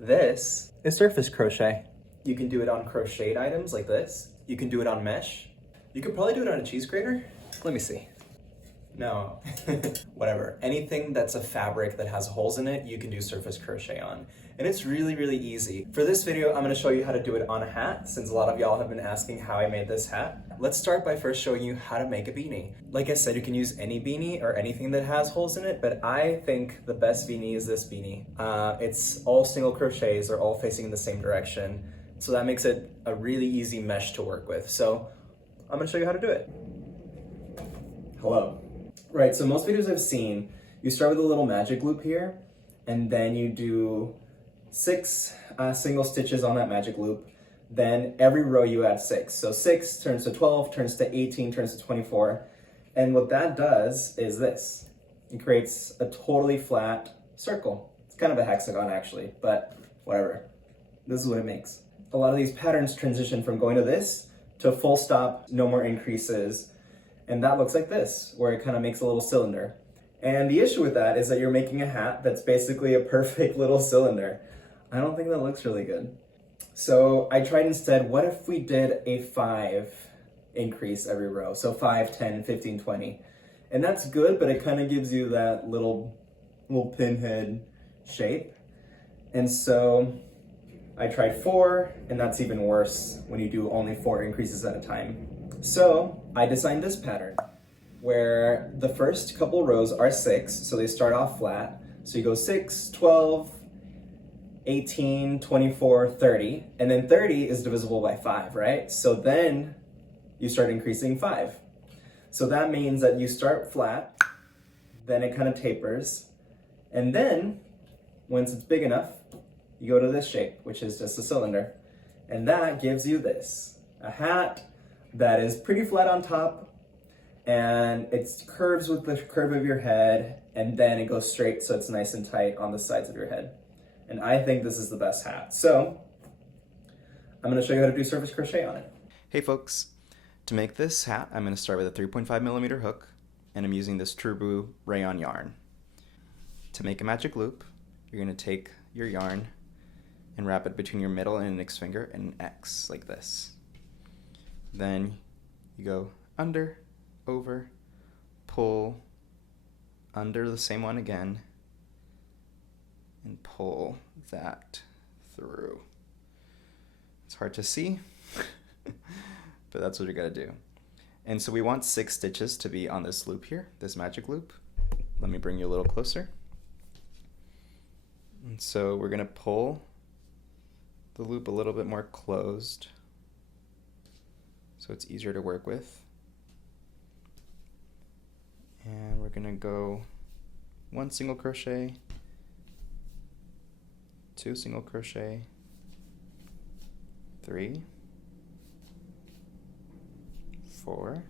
This is surface crochet. You can do it on crocheted items like this. You can do it on mesh. You could probably do it on a cheese grater. Let me see. No, whatever. Anything that's a fabric that has holes in it, you can do surface crochet on. And it's really, really easy. For this video, I'm gonna show you how to do it on a hat, since a lot of y'all have been asking how I made this hat. Let's start by first showing you how to make a beanie. Like I said, you can use any beanie or anything that has holes in it, but I think the best beanie is this beanie. It's all single crochets, they're all facing in the same direction. So that makes it a really easy mesh to work with. So I'm gonna show you how to do it. Hello. Right, so most videos I've seen, you start with a little magic loop here, and then you do 6 single stitches on that magic loop. Then every row you add 6. So 6 turns to 12, turns to 18, turns to 24. And what that does is this. It creates a totally flat circle. It's kind of a hexagon actually, but whatever. This is what it makes. A lot of these patterns transition from going to this to full stop, no more increases. And that looks like this, where it kind of makes a little cylinder. And the issue with that is that you're making a hat that's basically a perfect little cylinder. I don't think that looks really good. So I tried instead, what if we did a 5 increase every row? So 5, 10, 15, 20. And that's good, but it kind of gives you that little pinhead shape. And so I tried 4, and that's even worse when you do only 4 increases at a time. So I designed this pattern where the first couple rows are 6, so they start off flat. So you go 6, 12, 18, 24, 30, and then 30 is divisible by 5, right? So then you start increasing 5. So that means that you start flat, then it kind of tapers, and then once it's big enough, you go to this shape, which is just a cylinder. And that gives you this, a hat that is pretty flat on top, and it curves with the curve of your head, and then it goes straight so it's nice and tight on the sides of your head. And I think this is the best hat. So I'm gonna show you how to do surface crochet on it. Hey folks, to make this hat, I'm gonna start with a 3.5mm hook, and I'm using this True Blue rayon yarn. To make a magic loop, you're gonna take your yarn and wrap it between your middle and index finger in an X, like this. Then you go under, over, pull, under the same one again, and pull that through. It's hard to see, but that's what you're gonna do. And so we want 6 stitches to be on this loop here, this magic loop. Let me bring you a little closer. And so we're gonna pull the loop a little bit more closed, so it's easier to work with. And we're gonna go 1 single crochet, 2 single crochet, 3, 4,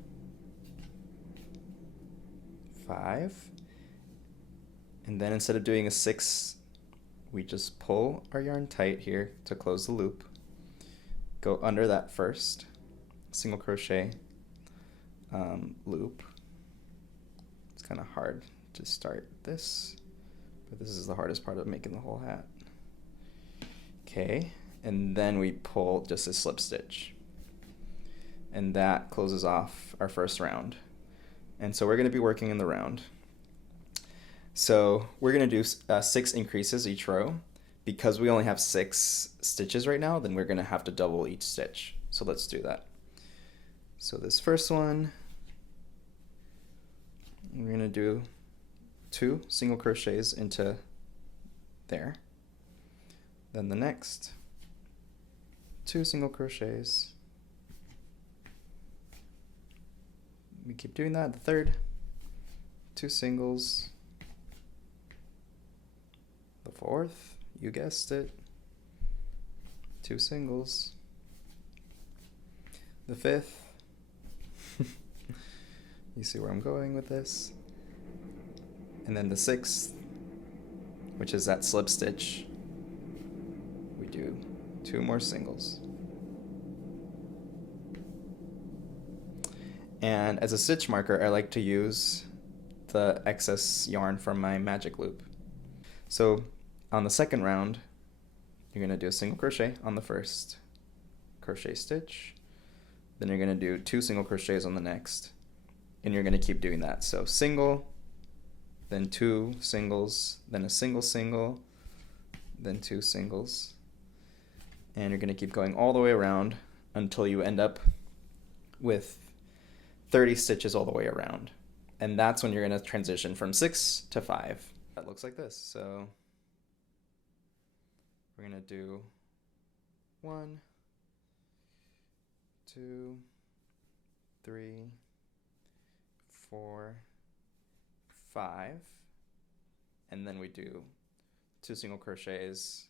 5, and then instead of doing a 6, we just pull our yarn tight here to close the loop, go under that first single crochet loop. It's kind of hard to start this, but this is the hardest part of making the whole hat. Okay, and then we pull just a slip stitch, and that closes off our first round. And so we're going to be working in the round. So we're going to do 6 increases each row. Because we only have 6 stitches right now, then we're going to have to double each stitch. So let's do that. So this first one, we're going to do 2 single crochets into there. Then the next, 2 single crochets. We keep doing that. The third, 2 singles. The fourth, you guessed it, 2 singles. The fifth, you see where I'm going with this. And then the 6th, which is that slip stitch, we do 2 more singles. And as a stitch marker, I like to use the excess yarn from my magic loop. So on the second round, you're going to do a single crochet on the first crochet stitch, then you're going to do 2 single crochets on the next, and you're going to keep doing that. So single, then 2 singles, then a single, then 2 singles, and you're going to keep going all the way around until you end up with 30 stitches all the way around. And that's when you're going to transition from 6 to 5. That looks like this. So we're going to do 1, 2, 3, 4, 5, and then we do 2 single crochets.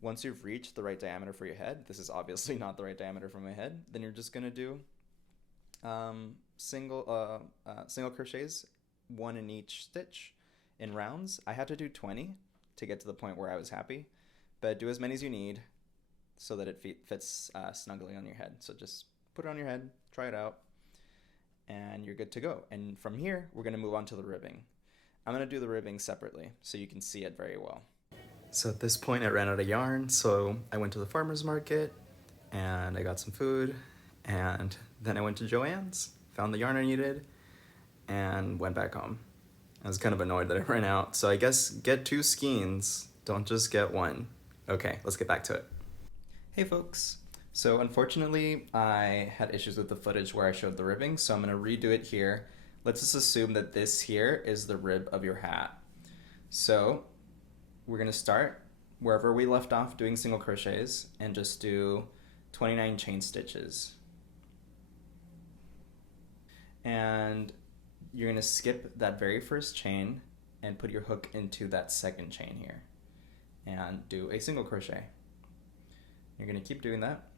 Once you've reached the right diameter for your head, this is obviously not the right diameter for my head, then you're just going to do single crochets, 1 in each stitch in rounds. I had to do 20 to get to the point where I was happy, but do as many as you need so that it fits snugly on your head. So just put it on your head, try it out, and you're good to go. And from here, we're going to move on to the ribbing. I'm going to do the ribbing separately so you can see it very well. So at this point, I ran out of yarn, so I went to the farmer's market and I got some food, and then I went to Joann's, found the yarn I needed, and went back home. I was kind of annoyed that I ran out, so I guess get 2 skeins, don't just get 1. Okay, let's get back to it. Hey folks. So unfortunately, I had issues with the footage where I showed the ribbing, so I'm going to redo it here. Let's just assume that this here is the rib of your hat. So we're going to start wherever we left off doing single crochets and just do 29 chain stitches. And you're going to skip that very first chain and put your hook into that second chain here and do a single crochet. You're going to keep doing that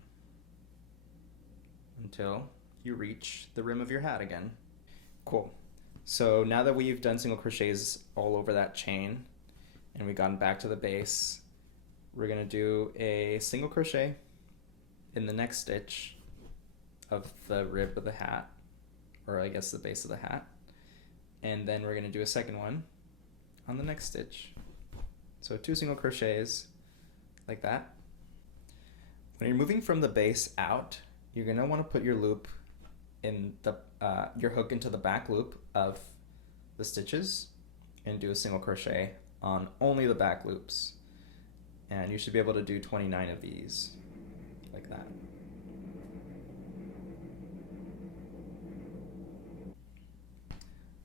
until you reach the rim of your hat again. Cool. So now that we've done single crochets all over that chain and we've gotten back to the base, we're going to do a single crochet in the next stitch of the rib of the hat, or I guess the base of the hat, and then we're going to do a second one on the next stitch. So 2 single crochets like that. When you're moving from the base out, you're going to want to put your loop in the your hook into the back loop of the stitches and do a single crochet on only the back loops. And you should be able to do 29 of these like that.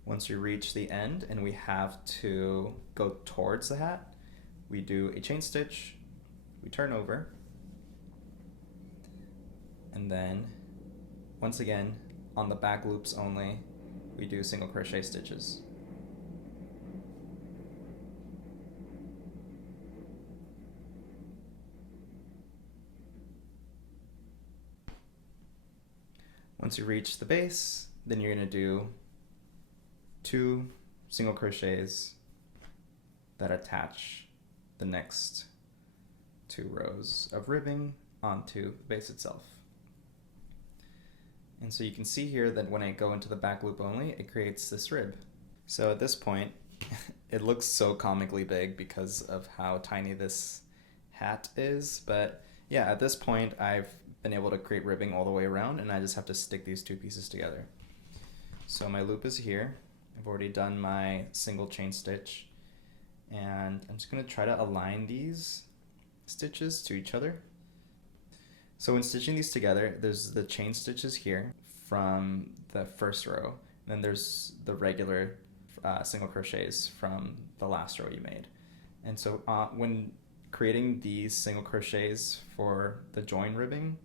Once you reach the end and we have to go towards the hat, we do a chain stitch, we turn over, and then once again on the back loops only, we do single crochet stitches. Once you reach the base, then you're going to do 2 single crochets that attach the next 2 rows of ribbing onto the base itself. And so you can see here that when I go into the back loop only, it creates this rib. So at this point, it looks so comically big because of how tiny this hat is, but yeah, at this point I've been able to create ribbing all the way around, and I just have to stick these 2 pieces together. So my loop is here. I've already done my single chain stitch, and I'm just going to try to align these stitches to each other. So when stitching these together, there's the chain stitches here from the first row, and then there's the regular single crochets from the last row you made. And so when creating these single crochets for the join ribbing,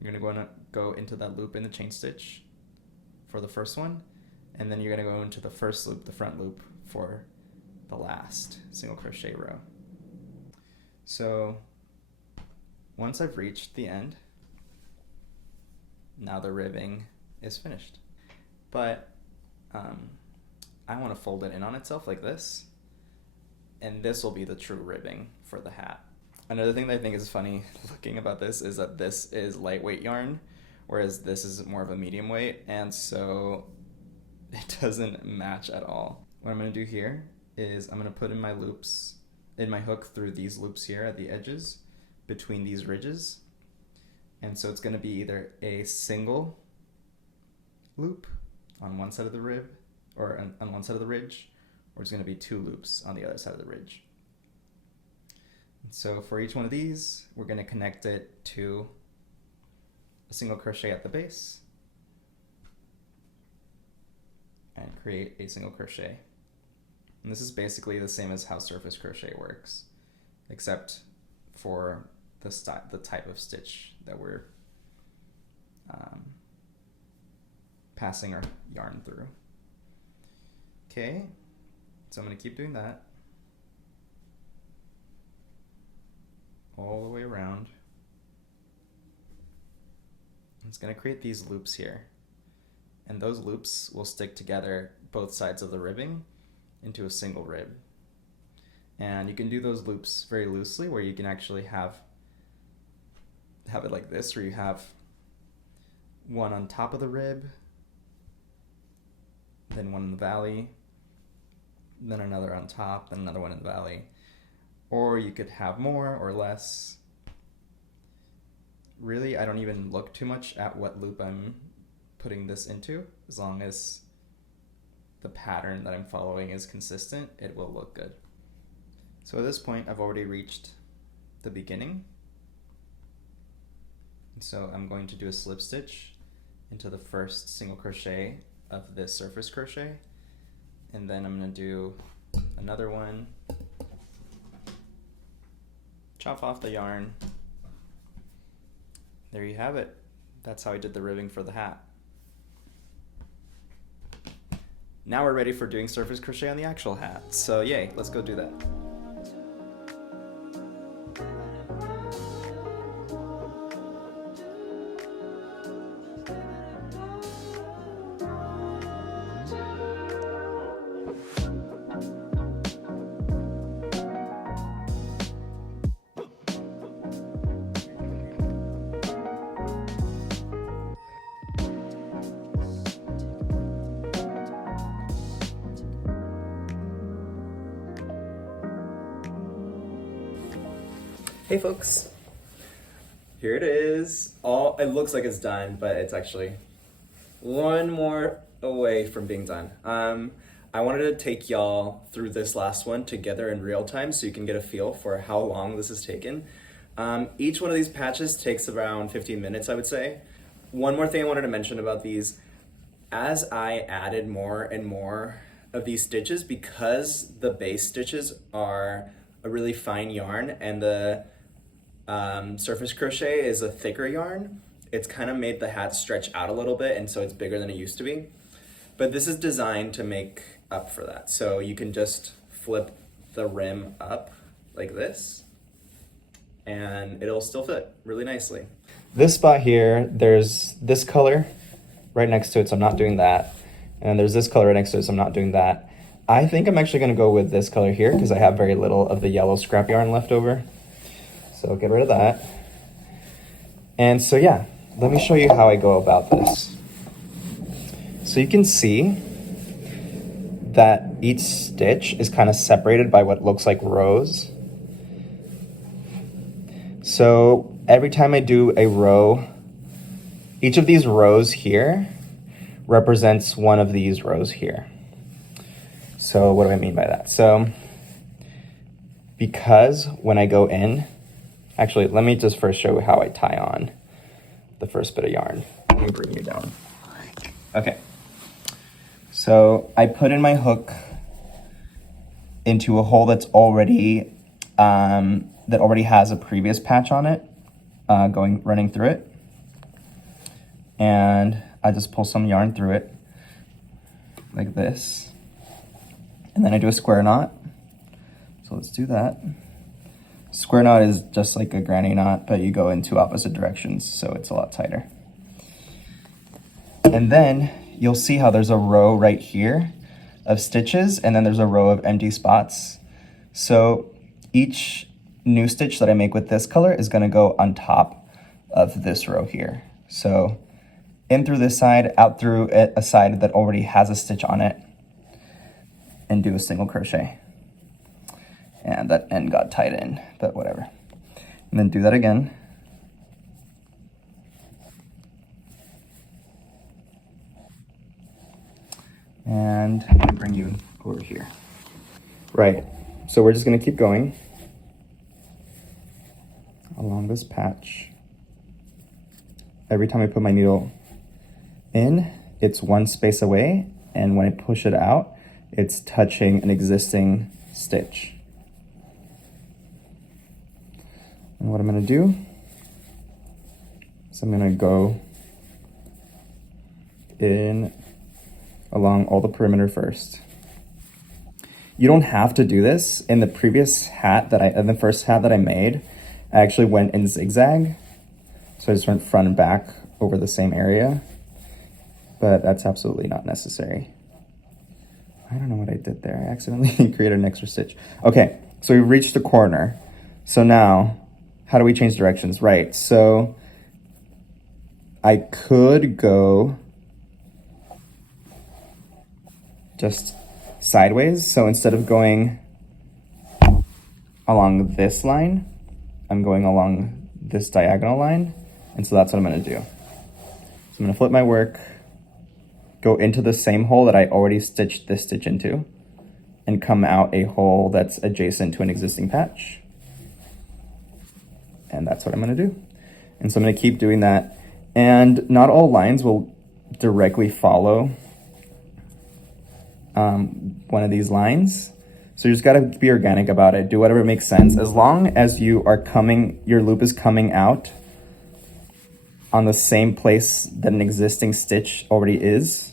you're going to go into that loop in the chain stitch for the first one, and then you're going to go into the first loop, the front loop, for the last single crochet row. So once I've reached the end, now the ribbing is finished. But I want to fold it in on itself like this, and this will be the true ribbing for the hat. Another thing that I think is funny looking about this is that this is lightweight yarn, whereas this is more of a medium weight, and so it doesn't match at all. What I'm going to do here is I'm going to put in my loops, in my hook through these loops here at the edges, between these ridges. And so it's going to be either a single loop on one side of the rib, or on one side of the ridge, or it's going to be 2 loops on the other side of the ridge. And so for each one of these, we're going to connect it to a single crochet at the base and create a single crochet. And this is basically the same as how surface crochet works, except for the type of stitch that we're passing our yarn through. Okay, so I'm going to keep doing that all the way around. It's going to create these loops here, and those loops will stick together both sides of the ribbing into a single rib. And you can do those loops very loosely, where you can actually have it like this, where you have one on top of the rib, then one in the valley, then another on top, then another one in the valley. Or you could have more or less. Really, I don't even look too much at what loop I'm putting this into. As long as the pattern that I'm following is consistent, it will look good. So at this point, I've already reached the beginning. So I'm going to do a slip stitch into the first single crochet of this surface crochet, and then I'm going to do another one, chop off the yarn. There you have it. That's how I did the ribbing for the hat. Now we're ready for doing surface crochet on the actual hat. So yay, let's go do that. Hey folks, here it is. It looks like it's done, but it's actually one more away from being done. I wanted to take y'all through this last one together in real time so you can get a feel for how long this has taken. Each one of these patches takes around 15 minutes, I would say. One more thing I wanted to mention about these, as I added more and more of these stitches, because the base stitches are a really fine yarn and the surface crochet is a thicker yarn, it's kind of made the hat stretch out a little bit, and so it's bigger than it used to be. But this is designed to make up for that. So you can just flip the rim up like this, and it'll still fit really nicely. This spot here, there's this color right next to it, so I'm not doing that. And there's this color right next to it, so I'm not doing that. I think I'm actually gonna go with this color here because I have very little of the yellow scrap yarn left over. So I'll get rid of that. And so yeah, let me show you how I go about this. So you can see that each stitch is kind of separated by what looks like rows. So every time I do a row, each of these rows here represents one of these rows here. So what do I mean by that? So because when I go in, actually, let me just first show you how I tie on the first bit of yarn. Let me bring you down. Okay. So I put in my hook into a hole that's already that already has a previous patch on it, running through it, and I just pull some yarn through it like this, and then I do a square knot. So let's do that. Square knot is just like a granny knot, but you go in 2 opposite directions, so it's a lot tighter. And then you'll see how there's a row right here of stitches, and then there's a row of empty spots. So each new stitch that I make with this color is going to go on top of this row here. So in through this side, out through a side that already has a stitch on it, and do a single crochet. And that end got tied in, but whatever. And then do that again. And I'm gonna bring you over here. Right, so we're just gonna keep going along this patch. Every time I put my needle in, it's one space away, and when I push it out, it's touching an existing stitch. And what I'm gonna do is I'm gonna go in along all the perimeter first. You don't have to do this. In the previous hat in the first hat that I made, I actually went in zigzag. So I just went front and back over the same area, but that's absolutely not necessary. I don't know what I did there. I accidentally created an extra stitch. Okay, so we reached the corner. So now, how do we change directions? Right, so I could go just sideways. So instead of going along this line, I'm going along this diagonal line. And so that's what I'm gonna do. So I'm gonna flip my work, go into the same hole that I already stitched this stitch into, and come out a hole that's adjacent to an existing patch. And that's what I'm gonna do. And so I'm gonna keep doing that. And not all lines will directly follow one of these lines. So you just gotta be organic about it. Do whatever makes sense. As long as your loop is coming out on the same place that an existing stitch already is,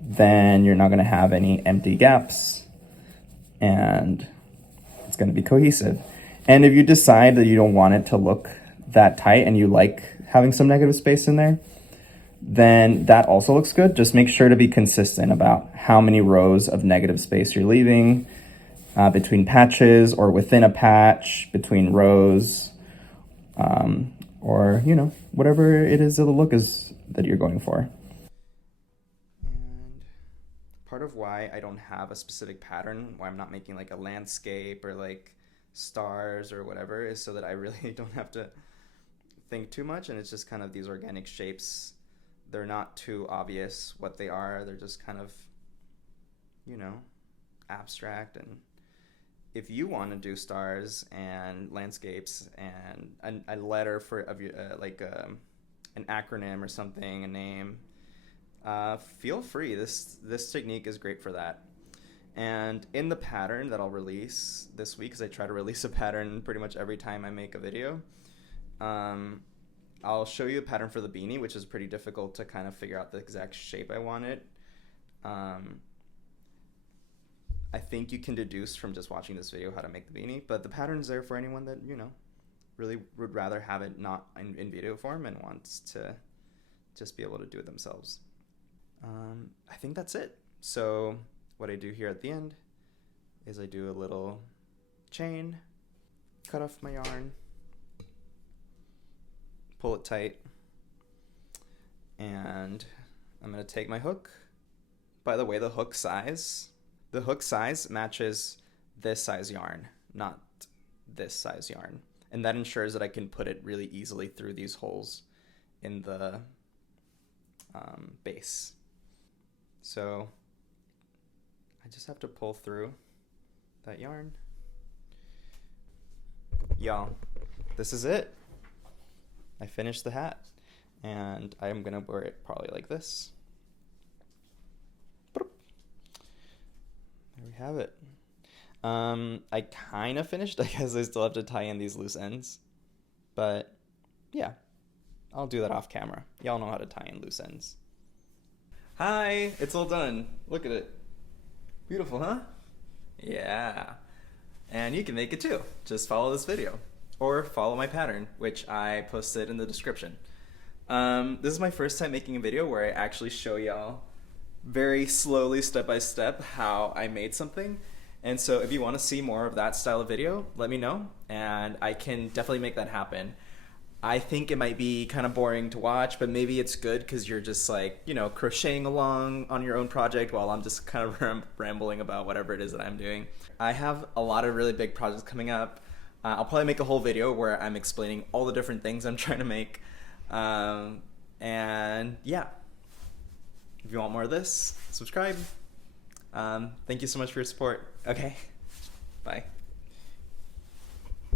then you're not gonna have any empty gaps, and it's gonna be cohesive. And if you decide that you don't want it to look that tight and you like having some negative space in there, then that also looks good. Just make sure to be consistent about how many rows of negative space you're leaving between patches or within a patch, between rows, or, you know, whatever it is that the look is that you're going for. And part of why I don't have a specific pattern, why I'm not making like a landscape or like stars or whatever, is so that I really don't have to think too much, and it's just kind of these organic shapes. They're not too obvious what they are. They're just kind of, you know, abstract. And if you want to do stars and landscapes and a letter for an acronym or something, a name, feel free. This technique is great for that. And in the pattern that I'll release this week, because I try to release a pattern pretty much every time I make a video, I'll show you a pattern for the beanie, which is pretty difficult to kind of figure out the exact shape I want it. I think you can deduce from just watching this video how to make the beanie, but the pattern's there for anyone that, you know, really would rather have it not in video form and wants to just be able to do it themselves. I think that's it. So what I do here at the end is I do a little chain, cut off my yarn, pull it tight, and I'm gonna take my hook. By the way, the hook size matches this size yarn, not this size yarn. And that ensures that I can put it really easily through these holes in the base. So I just have to pull through that yarn. Y'all, this is it. I finished the hat, and I'm gonna wear it probably like this. There we have it. I kind of finished. I guess I still have to tie in these loose ends, but yeah, I'll do that off camera. Y'all know how to tie in loose ends. Hi, it's all done. Look at it. Beautiful, huh? Yeah. And you can make it too. Just follow this video. Or follow my pattern, which I posted in the description. This is my first time making a video where I actually show y'all very slowly, step by step, how I made something. And so if you want to see more of that style of video, let me know, and I can definitely make that happen. I think it might be kind of boring to watch, but maybe it's good because you're just like, you know, crocheting along on your own project while I'm just kind of rambling about whatever it is that I'm doing. I have a lot of really big projects coming up. I'll probably make a whole video where I'm explaining all the different things I'm trying to make. And yeah, if you want more of this, subscribe. Thank you so much for your support. Okay, bye.